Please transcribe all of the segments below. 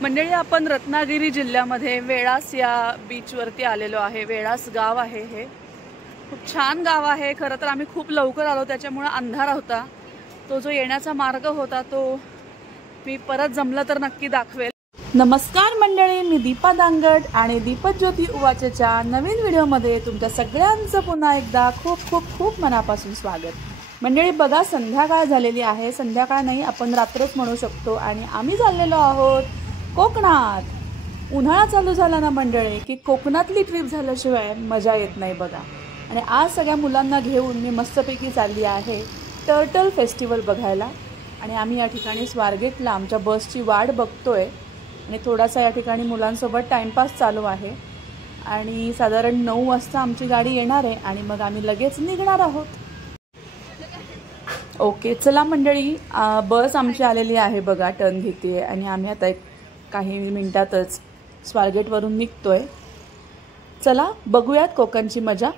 मंडळी, आपण रत्नागिरी जिल्ह्यामध्ये वेळास या बीचवरती आलेलो आहे। वेळास गाव आहे हे, खूप छान गाव आहे। खरं तर आम्ही खूप लवकर आलो, त्याच्यामुळे अंधार होता। तो जो येण्याचा मार्ग होता तो मी परत जमलं तर नक्की दाखवेल। नमस्कार मंडळी, मी दीपा दांगट आणि दीपक ज्योती उवाचेच्या नवीन व्हिडिओमध्ये तुमच्या सगळ्यांचं पुन्हा एकदा खूप खूप खूप मनापासून स्वागत। मंडळी बघा, संध्याकाळ झालेली आहे। संध्याकाळ नाही, आपण रात्रच म्हणू शकतो। आणि आम्ही चाललेलो आहोत कोकणात। उन्हाळा चालू झाला ना मंडळी, की कोकणातली ट्रिप झाल्याशिवाय मजा येत नाही बघा। आणि आज सगळ्या मुलांना घेऊन मी मस्तपैकी चालली आहे टर्टल फेस्टिवल बघायला। आणि आम्ही या ठिकाणी स्वारगेटला आमच्या बसची वाट बघतोय आणि थोडासा या ठिकाणी मुलांसोबत टाइमपास चालू आहे। आणि साधारण 9 वाजता आमची गाडी येणार आहे आणि मग आम्ही लगेच निघणार आहोत। ओके चला मंडळी, बस आमची आलेली आहे बघा, टर्न घेते आणि आम्ही आता काही मिनिटातच स्वारगेटवरून निघतोय। चला बघूयात कोकणची मजा।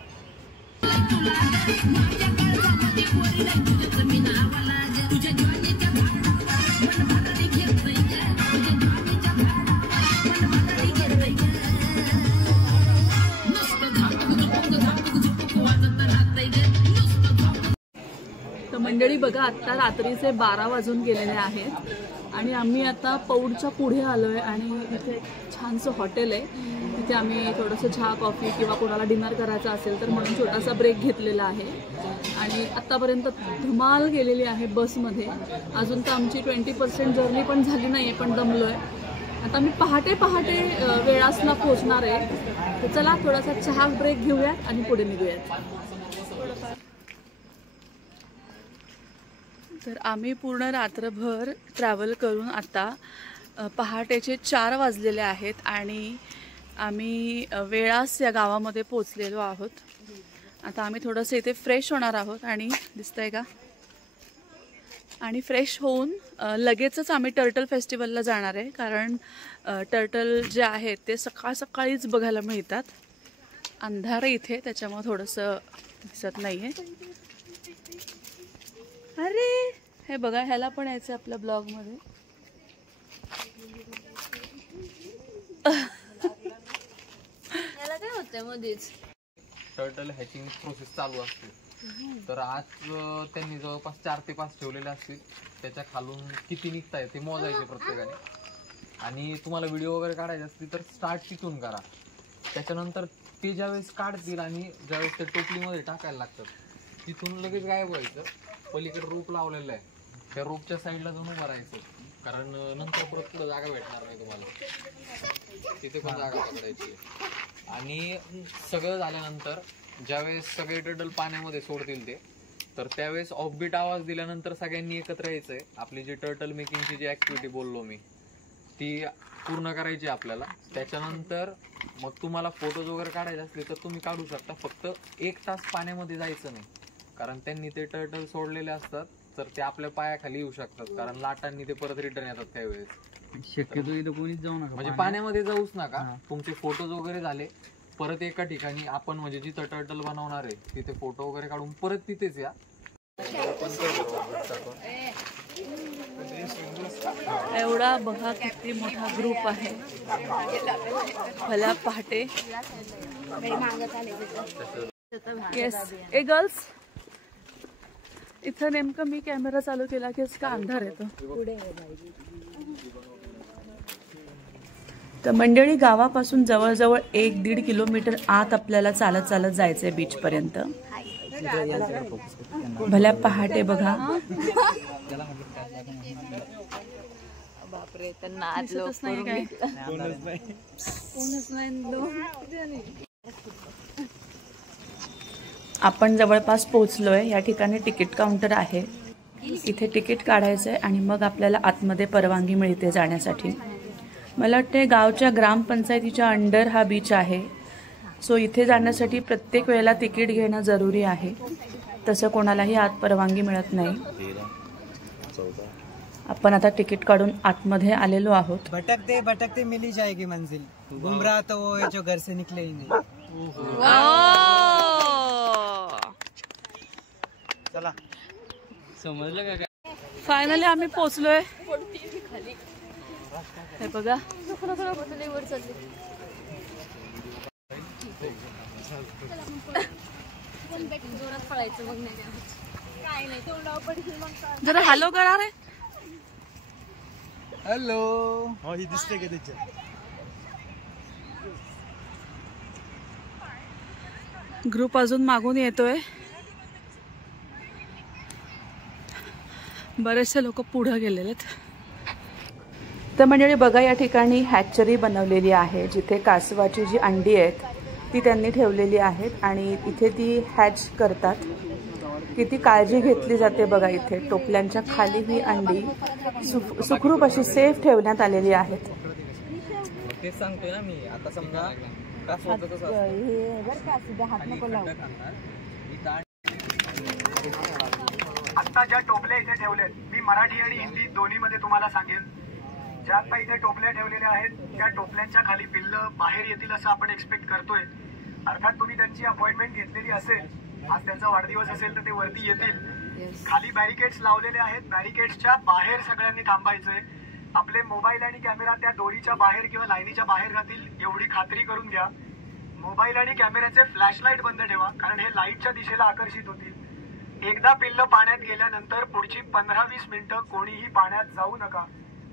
तर मंडळी बघा, आता रात्रीचे 12 वाजून गेलेले आहेत आणि आम्ही आता पौडच्या पुढे आलोय आणि इथे एक छानसं हॉटेल आहे। तिथे आम्ही थोडंसं चहा कॉफी किंवा कोणाला डिनर करायचं असेल तर म्हणून छोटासा ब्रेक घेतलेला आहे। आणि आत्तापर्यंत धमाल गेलेली आहे बसमध्ये। अजून तर आमची 20% जर्नी पण झाली नाही आहे, पण दमलोय। आता मी पहाटे वेळासला पोहोचणार आहे। तर चला थोडासा चहा ब्रेक घेऊयात आणि पुढे निघूयात। तर आम्ही पूर्ण रात्रभर ट्रॅव्हल करून आता पहाटेचे 4 वाजलेले आहेत आणि आम्ही वेळास या गावामध्ये पोचलेलो आहोत। आता आम्ही थोडंसं इथे फ्रेश होणार आहोत आणि दिसतंय का, आणि फ्रेश होऊन लगेचच आम्ही टर्टल फेस्टिवलला जाणार आहे। कारण टर्टल जे आहेत ते सकाळीच बघायला मिळतात। अंधार आहे इथे, त्याच्यामुळे थोडंसं दिसत नाही आहे। अरे हे बघा, ह्याला पण यायचं आपल्या ब्लॉगमध्ये। याला काय होतंय मध्येच? टर्टल हॅचिंग प्रोसेस चालू असते। तर आज त्यांनी जवळपास 4 ते 5 ठेवलेले असतील। त्याच्या खालून किती निघताय ते मोजायचे प्रत्येकाने। आणि तुम्हाला व्हिडिओ वगैरे काढायचे असतील तर स्टार्ट तिथून करा। त्याच्यानंतर ते ज्यावेळेस काढतील आणि ज्यावेळेस ते टोपलीमध्ये टाकायला लागतात, तिथून लगेच गायब व्हायचं। पलीकडे रोप लावलेलं आहे, त्या रोपच्या साईडला जाऊन उभं राहायचं, कारण नंतर परत पुढे जागा भेटणार नाही तुम्हाला। तिथे पण जागा पकडायची। आणि सगळं झाल्यानंतर ज्यावेळेस सगळे टर्टल पाण्यामध्ये सोडतील ते, तर त्यावेळेस ऑफबीट आवाज दिल्यानंतर सगळ्यांनी एकत्र यायचंय। आपली जी टर्टल मेकिंगची जी ऍक्टिव्हिटी बोललो मी, ती पूर्ण करायची आपल्याला। त्याच्यानंतर मग तुम्हाला फोटोज वगैरे काढायचे असले तर तुम्ही काढू शकता। फक्त 1 तास पाण्यामध्ये जायचं नाही, कारण त्यांनी ते टर्टल सोडलेले असतात तर ते आपल्या पायाखाली येऊ शकतात, कारण लाटांनी ते परत रिटर्न येतात त्यावेळेस। शक्यतो इथं कोणीच जाऊ नका, म्हणजे पाण्यामध्ये जाऊच नका। तुमचे फोटोज वगैरे झाले, परत एका ठिकाणी आपण म्हणजे जिथं टर्टल बनवणार आहे तिथे फोटो वगैरे काढून परत तिथेच या। एवढा बघा किती मोठा ग्रुप आहे। भल्या पहाटे। येस ए गर्ल्स, इथं नेमकं मी कॅमेरा चालू केला की इसका अंधार येतो। तर मंडळी, गावापासून जवळजवळ 1-1.5 किलोमीटर आत आपल्याला चालत जायचंय बीच पर्यंत। भल्या पहाटे बघा। बापरे, त्यांना आज लोक नाही काय आपण जवळपास पोहोचलोय। या ठिकाणी तिकीट काउंटर आहे, इथे तिकीट काढायचंय आणि मग आपल्याला आतमध्ये परवानगी मिळते जाण्यासाठी। मला वाटते गावच्या ग्रामपंचायतीच्या अंडर हा बीच आहे। सो इथे जाण्यासाठी प्रत्येक वेळेला तिकीट घेणं जरुरी आहे, तसं कोणालाही आत परवानगी मिळत नाही। आपण आता तिकीट काढून आतमध्ये आलेलो आहोत। भटकते भटकते मिली जाएगी मंजिल, गुमराह तो वो है जो घर से निकले ही नहीं। चला समजलं का? फायनली आम्ही पोहोचलोय। हे बघा वर चालली. जोरात पळायचं मग नाही काय नाही तेवढा पडशील मग. जरा हॅलो करा रे. हॅलो. हो ही दिसते का त्याच्या? ग्रुप अजून मागून येतोय. बरेचसे लोक पुढे गेलेलेत. तर मंडळी बघा, या ठिकाणी हॅचरी बनवलेली आहे जिथे कासवाची जी अंडी आहेत ती त्यांनी ठेवलेली आहेत आणि इथे ती हॅच करतात. किती काळजी घेतली जाते बघा. इथे टोपल्यांच्या खाली ही अंडी सुखरूप अशी सेफ ठेवण्यात आलेली आहेत. तेच सांगतोय ना मी. आता समजा कासवाचं कसं आता ज्या टोपल्या इथे ठेवलेत, मी मराठी आणि हिंदी दोन्ही मध्ये तुम्हाला सांगेन. ज्या आता इथे टोपल्या ठेवलेल्या आहेत त्या टोपल्यांच्या खाली पिल्लं बाहेर येतील असं आपण एक्सपेक्ट करतोय. अर्थात तुम्ही त्यांची अपॉइंटमेंट घेतलेली असेल, आज त्यांचा वाढदिवस असेल तर ते वरती येतील. खाली बॅरिकेड्स लावलेले आहेत. बॅरिकेड्सच्या बाहेर सगळ्यांनी थांबायचंय. आपले मोबाईल आणि कॅमेरा त्या दोरीच्या बाहेर किंवा लाईनीच्या बाहेर राहतील एवढी खात्री करून घ्या. मोबाईल आणि कॅमेऱ्याचे फ्लॅशलाईट बंद ठेवा, कारण हे लाईटच्या दिशेला आकर्षित होतील. एकदा पिल्लं पाण्यात गेल्यानंतर पुढची 15-20 मिनिटं कोणीही पाण्यात जाऊ नका,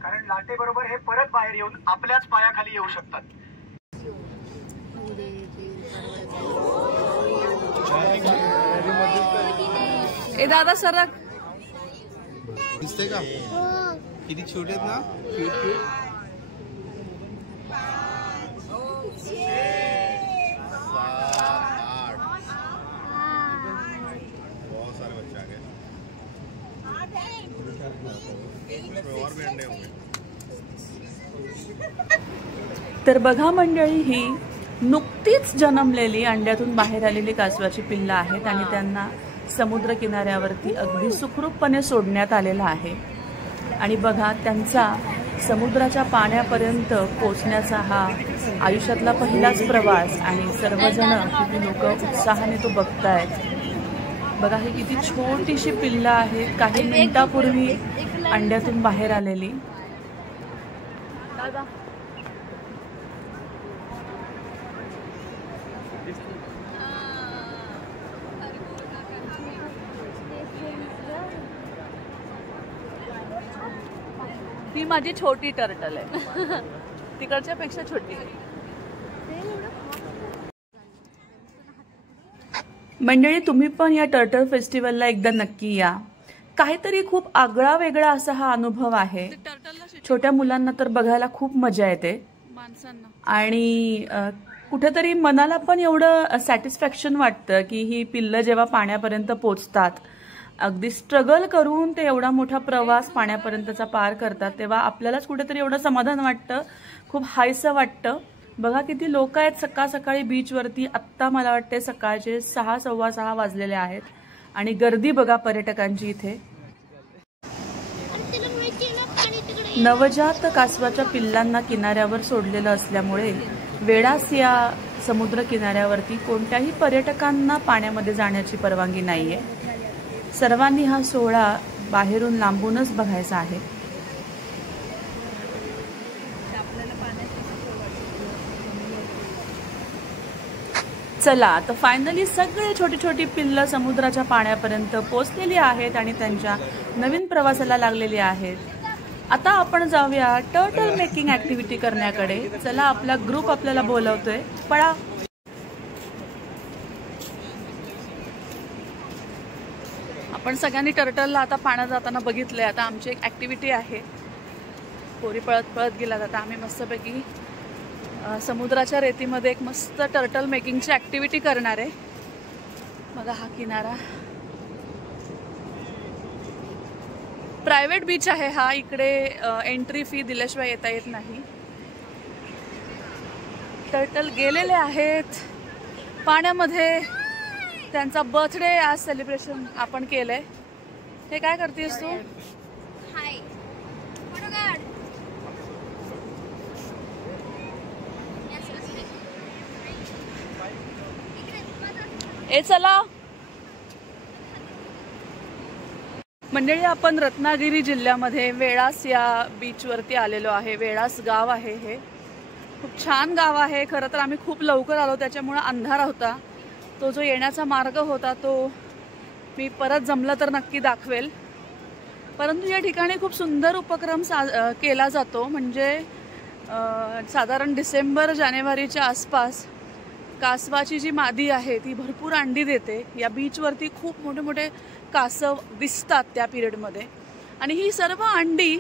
कारण लाटेबरोबर हे परत बाहेर येऊन आपल्याच पायाखाली येऊ शकतात. ए दादा सरक. दिसते का किती छोटे आहेत ना. बहुत सारे बच्चे आ गए. और भी अंडे होंगे. तर बघा मंडळी, ही नुकतीच जन्मलेली अंड्यातून बाहेर आलेली कासवाची पिल्लं आहेत आणि त्यांना समुद्र किनाऱ्यावरती अगदी सुखरूपपणे सोडण्यात आलेला आहे. आणि बघा, त्यांचा समुद्राच्या पाण्यापर्यंत पोचण्याचा हा आयुष्यातला पहिलाच प्रवास आणि सर्वजण किती लोक उत्साहाने तो बघतायत. बघा, ही किती छोटीशी पिल्लं आहेत, काही मिनिटापूर्वी अंड्यातून बाहेर आलेली. ती माझी छोटी टर्टल आहे, तिकडच्या पेक्षा छोटी आहे. मंडळी, तुम्ही पण या टर्टल फेस्टिवलला एकदा नक्की या. काहीतरी खूप आगळा वेगळा असा हा अनुभव आहे. छोट्या मुलांना तर बघायला खूप मजा येते आणि कुठेतरी मनाला पण एवढं सॅटिस्फॅक्शन वाटतं की ही पिल्लं जेव्हा पाण्यापर्यंत पोचतात, अगदी स्ट्रगल करून ते एवढा मोठा प्रवास पाण्यापर्यंतचा पार करतात, तेव्हा आपल्यालाच कुठेतरी एवढं समाधान वाटतं, खूप हायसं वाटतं. बघा किती लोक आहेत सकाळ सकाळी बीचवरती. आत्ता मला वाटते सकाळचे 6:15 वाजलेले आहेत आणि गर्दी बघा पर्यटकांची इथे. नवजात कासवाच्या पिल्लांना किनाऱ्यावर सोडलेलं असल्यामुळे वेडास या समुद्र किनाऱ्यावरती कोणत्याही पर्यटकांना पाण्यामध्ये जाण्याची परवानगी नाहीये. सर्वांनी हा सोहळा बाहेरून लांबूनच बघायचा आहे. चला, तर फायनली सगळे छोटी छोटी पिल्लं समुद्राच्या पाण्यापर्यंत पोहोचलेली आहेत आणि त्यांच्या नवीन प्रवासाला लागलेली आहेत. आता आपण जाऊया टर्टल मेकिंग ऍक्टिव्हिटी करण्याकडे. चला, आपला ग्रुप आपल्याला बोलवतोय, पळा. आपण सगळ्यांनी टर्टलला आता पाण्यात जाताना बघितलंय. आता आमची एक ऍक्टिव्हिटी आहे, पोरी पळत पळत गेला. आता आम्ही मस्तपैकी समुद्राच्या रेतीमध्ये एक मस्त टर्टल मेकिंगची ऍक्टिव्हिटी करणार आहे. बघा हा किनारा, प्रायव्हेट बीच आहे हा. इकडे एंट्री फी दिल्याशिवाय येता येत नाही. टर्टल गेलेले आहेत पाण्यामध्ये. त्यांचा बर्थडे आज सेलिब्रेशन आपण केलंय. हे काय करतेस तू? ए चला मंडळी, आपण रत्नागिरी जिल्ह्यामध्ये वेळास या बीचवरती आलेलो आहे. वेळास गाव आहे हे. खूप छान गाव आहे. खरं तर आम्ही खूप लवकर आलो, त्याच्यामुळे अंधार होता. तो जो येण्याचा मार्ग होता तो मी परत जमलं तर नक्की दाखवेल. परंतु या ठिकाणी खूप सुंदर उपक्रम केला जातो. म्हणजे साधारण डिसेंबर जानेवारीच्या आसपास कासवाची जी मादी आहे ती भरपूर अंडी देते. या बीचवरती खूप मोठे मोठे कासव दिसतात त्या पिरियडमध्ये. आणि ही सर्व अंडी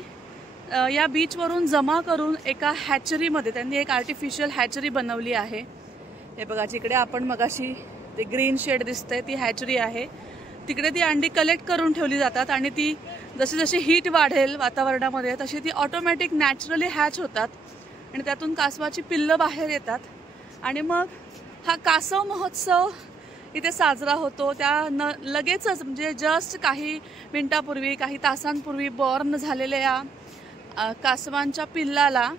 या बीचवरून जमा करून एका हॅचरीमध्ये त्यांनी एक आर्टिफिशियल हॅचरी बनवली आहे. हे बघा, जिकडे आपण मगाशी ते ग्रीन शेड दिसतंय ती हॅचरी आहे. तिकडे ती अंडी कलेक्ट करून ठेवली जातात आणि ती जशी जशी हीट वाढेल वातावरणामध्ये तशी ती ऑटोमॅटिक नॅचरली हॅच होतात आणि त्यातून कासवाची पिल्लं बाहेर येतात. आणि मग हा कासव महोत्सव इथे साजरा होतो. लगेचच म्हणजे जस्ट काही मिनिटापूर्वी, काही तासांपूर्वी बॉर्न झालेल्या या कासवांच्या पिल्लाला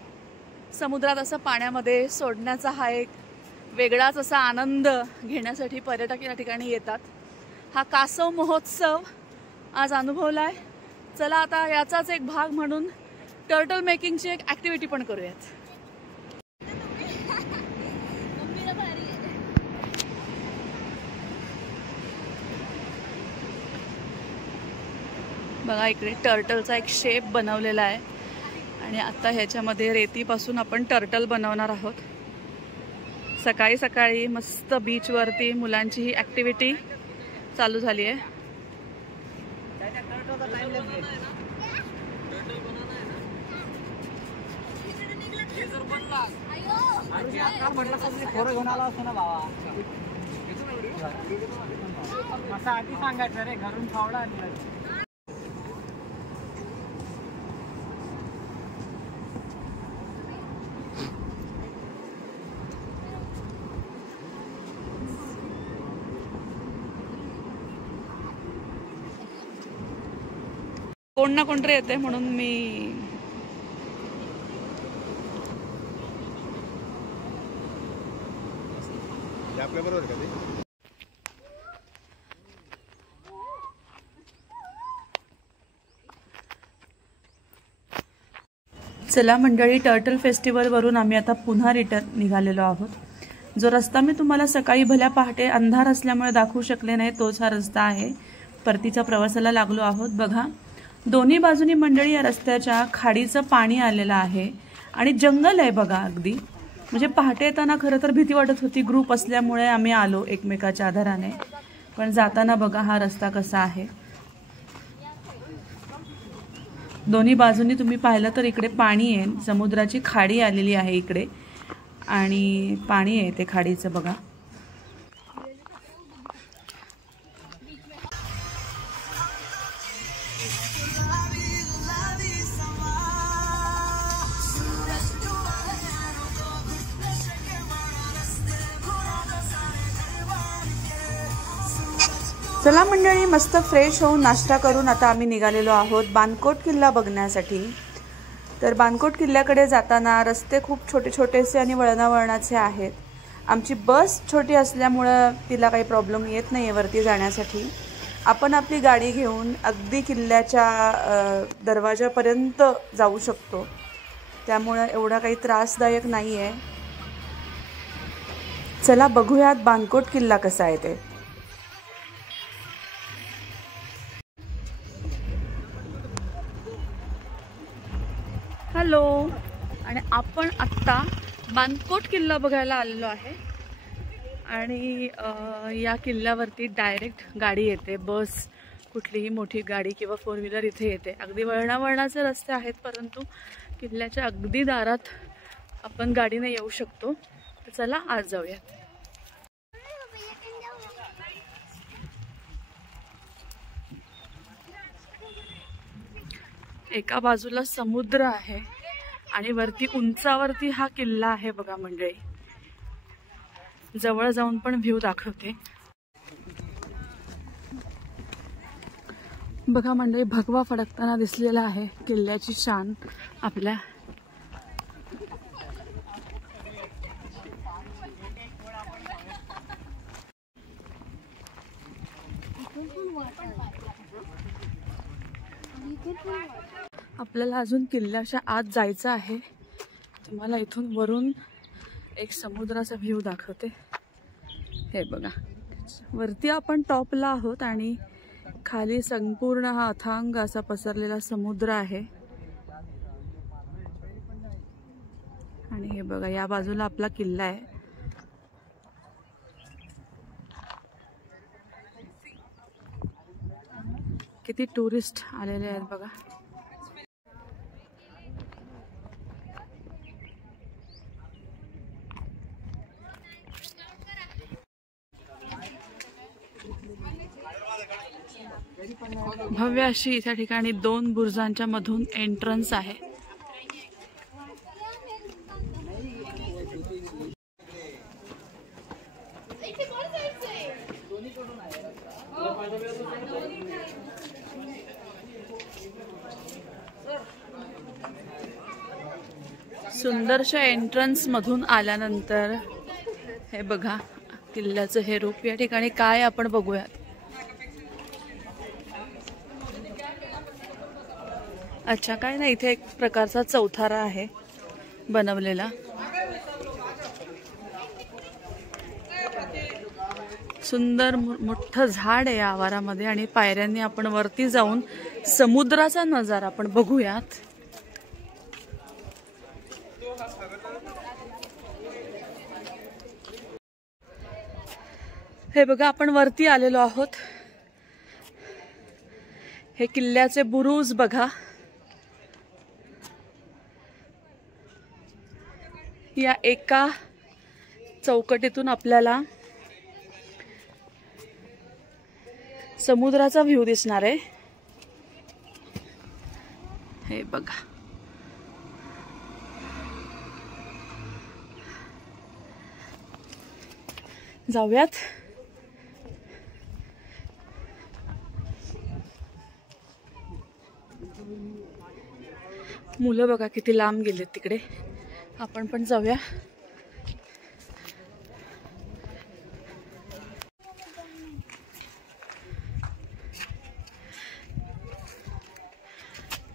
समुद्रात असं पाण्यामध्ये सोडण्याचा हा एक वेगळाच असा आनंद घेण्यासाठी पर्यटक या ठिकाणी येतात. हा कासव महोत्सव आज अनुभवलाय. चला आता याचाच एक भाग म्हणून टर्टल मेकिंगची एक ऍक्टिव्हिटी पण करूयात. बघा, इकडे टर्टलचा एक शेप बनवलेला आहे आणि आता ह्याच्यामध्ये रेतीपासून आपण टर्टल बनवणार आहोत. सकाळी सकाळी मस्त बीचवरती मुलांची ही ऍक्टिव्हिटी चालू झाली आहे. आधी सांगायचं रे, घरून फावडा आणला. कोण ना कोणतरी येते म्हणून मी आपल्या बरोबर का ते? चला मंडळी, टर्टल फेस्टिवलवरून आम्ही आता पुन्हा रिटर्न निघालेलो आहोत. जो रस्ता मी तुम्हाला सकाळी भल्या पहाटे अंधार असल्यामुळे दाखवू शकले नाही तोच हा रस्ता आहे. परतीच्या प्रवासाला लागलो आहोत. बघा, दोन्ही बाजूनी मंडळी या रस्त्याच्या खाडीचं पाणी आलेलं आहे आणि जंगल आहे बघा अगदी. म्हणजे पहाटे येताना खरं तर भीती वाटत होती. ग्रुप असल्यामुळे आम्ही आलो एकमेकाच्या आधाराने. पण जाताना बघा हा रस्ता कसा आहे. दोन्ही बाजूनी तुम्ही पाहिलं तर इकडे पाणी आहे. समुद्राची खाडी आलेली आहे इकडे आणि पाणी आहे ते खाडीचं बघा. चला मंडळी, मस्त फ्रेश होऊन नाश्ता करून आता आम्ही निघालेलो आहोत बाणकोट किल्ला बघण्यासाठी. तर बाणकोट किल्ल्याकडे जाताना रस्ते खूप छोटे छोटेसे आणि वळणावळणाचे आहेत. आमची बस छोटी असल्यामुळं तिला काही प्रॉब्लेम येत नाही आहे वरती जाण्यासाठी. आपण आपली गाडी घेऊन अगदी किल्ल्याच्या दरवाजापर्यंत जाऊ शकतो. त्यामुळं एवढा काही त्रासदायक नाही आहे. चला बघूयात बाणकोट किल्ला कसा आहे ते. हॅलो, आणि आपण आत्ता बाणकोट किल्ला बघायला आलेलो आहे. आणि या किल्ल्यावरती डायरेक्ट गाडी येते. बस, कुठलीही मोठी गाडी किंवा 4 व्हीलर इथे येते. अगदी वळणावळणाचे रस्ते आहेत, परंतु किल्ल्याच्या अगदी दारात आपण गाडीने येऊ शकतो. तर चला आज जाऊयात. एका बाजूला समुद्र आहे आणि वरती उंचावरती हा किल्ला आहे बघा मंडळी. जवळ जाऊन पण व्ह्यू दाखवते. बघा मंडळी, भगवा फडकताना दिसलेला आहे किल्ल्याची शान आपल्या. आपल्याला अजून किल्ल्याच्या आत जायचं आहे. तुम्हाला इथून वरून एक समुद्राचा व्ह्यू दाखवते. हे बघा, वरती आपण टॉपला आहोत आणि खाली संपूर्ण हा अथांग असा पसरलेला समुद्र आहे. आणि हे बघा, या बाजूला आपला किल्ला आहे. किती टुरिस्ट आलेले आहेत बघा. भव्य अशी इथे ठिकाणी 2 बुरुजांच्या मधून एंट्रन्स आहे. सुंदरशा एंट्रन्स मधून आल्यानंतर हे बघा किल्ल्याचं हे रूप. या ठिकाणी काय आपण बघूयात. अच्छा, काय नाही, इथे एक प्रकारचा चौथारा आहे बनवलेला. सुंदर मोठं झाड आहे या आवारामध्ये आणि पायऱ्यांनी आपण वरती जाऊन समुद्राचा नजारा आपण बघूयात. हे बघा, आपण वरती आलेलो आहोत. हे किल्ल्याचे बुरुज बघा. या एका चौकटीतून आपल्याला समुद्राचा व्ह्यू दिसणार आहे. हे बघा, जाऊयात. मुलं बघा किती लांब गेलेत तिकडे. आपण पण जाऊया.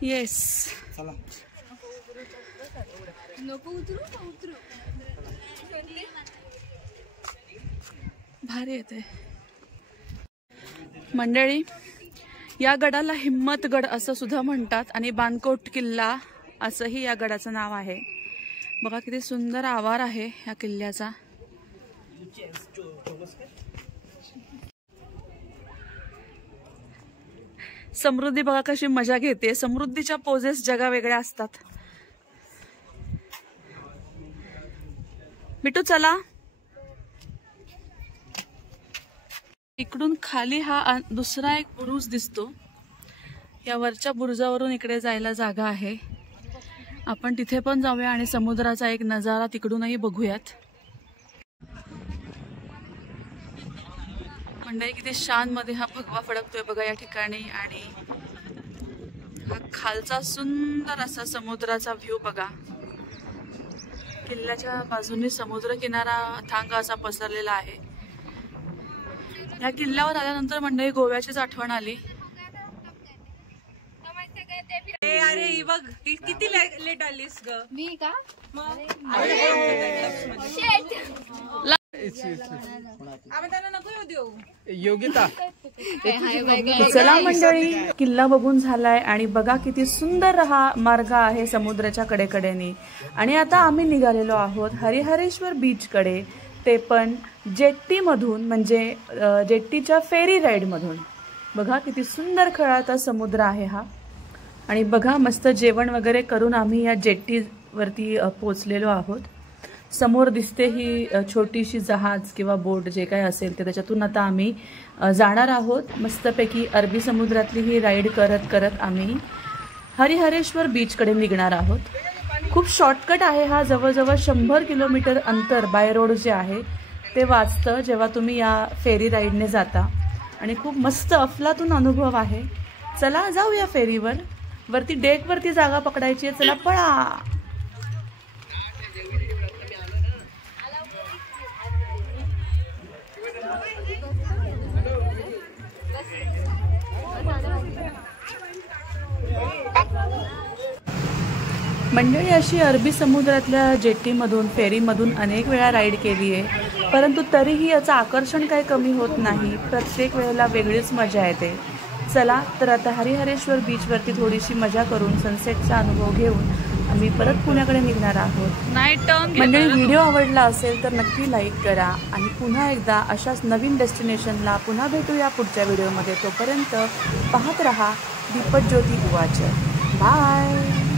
येस, भारी येते. मंडळी, या गडाला हिम्मतगड असं सुद्धा म्हणतात आणि बाणकोट किल्ला असंही या गडाचं नाव आहे. बघा किती सुंदर आवार आहे या किल्ल्याचा. समृद्धी बघा कशी मजा घेते. समृद्धीच्या पोजेस जगा वेगळ्या असतात. मिठू चला. इकडून खाली हा दुसरा एक बुरुज दिसतो. या वरच्या बुरुजावरून इकडे जायला जागा आहे. आपण तिथे पण जाऊया आणि समुद्राचा एक नजारा तिकडूनही बघूयात. मंडळी, किती शान मध्ये हा भगवा फडकतोय बघा या ठिकाणी. आणि हा खालचा सुंदर असा समुद्राचा व्ह्यू बघा. किल्ल्याच्या बाजूने समुद्र किनारा अथांग असा पसरलेला आहे. या किल्ल्यावर आल्यानंतर मंडळी गोव्याचीच आठवण आली. अरे बघ किती लेट आलीस ग. मी का योगिता. चला मंडळी, किल्ला बघून झालाय आणि बघा किती सुंदर हा मार्ग आहे समुद्राच्या कडेकडेने. आणि आता आम्ही निघालेलो आहोत हरिहरेश्वर बीच कडे. ते पण जेट्टी मधून, म्हणजे जेट्टीच्या फेरी राईड मधून. बघा किती सुंदर खळाळता समुद्र आहे हा. आणि बघा मस्त जेवण वगैरे करून आम्ही या जेट्टीवरती पोचलेलो आहोत. समोर दिसते ही छोटीशी जहाज किंवा बोट जे काय असेल ते, त्याच्यातून आता आम्ही जाणार आहोत. मस्तपैकी अरबी समुद्रातली ही राईड करत करत आम्ही हरिहरेश्वर बीचकडे निघणार आहोत. खूप शॉर्टकट आहे हा. जवळजवळ 100 किलोमीटर अंतर बाय रोड जे आहे ते वाचतं जेव्हा तुम्ही या फेरी राईडने जाता. आणि खूप मस्त अफलातून अनुभव आहे. चला जाऊया फेरीवर. वरती डेकवरती जागा पकडायची आहे. चला पळा. मंडळी अशी अरबी समुद्रातल्या जेट्टीमधून फेरीमधून अनेक वेळा राईड केली आहे, परंतु तरीही याचं आकर्षण काही कमी होत नाही. प्रत्येक वेळेला वेगळीच मजा येते. चला तर आता हरिहरेश्वर बीचवरती थोडीशी मजा करून सनसेटचा अनुभव घेऊन आम्ही परत पुण्याकडे निघणार आहोत. नाईट टर्न मंडळी व्हिडिओ आवडला असेल तर नक्की लाईक करा आणि पुन्हा एकदा अशाच नवीन डेस्टिनेशनला पुन्हा भेटूया पुढच्या व्हिडिओमध्ये. तोपर्यंत पाहत रहा दीपज्योती उवाच. बाय.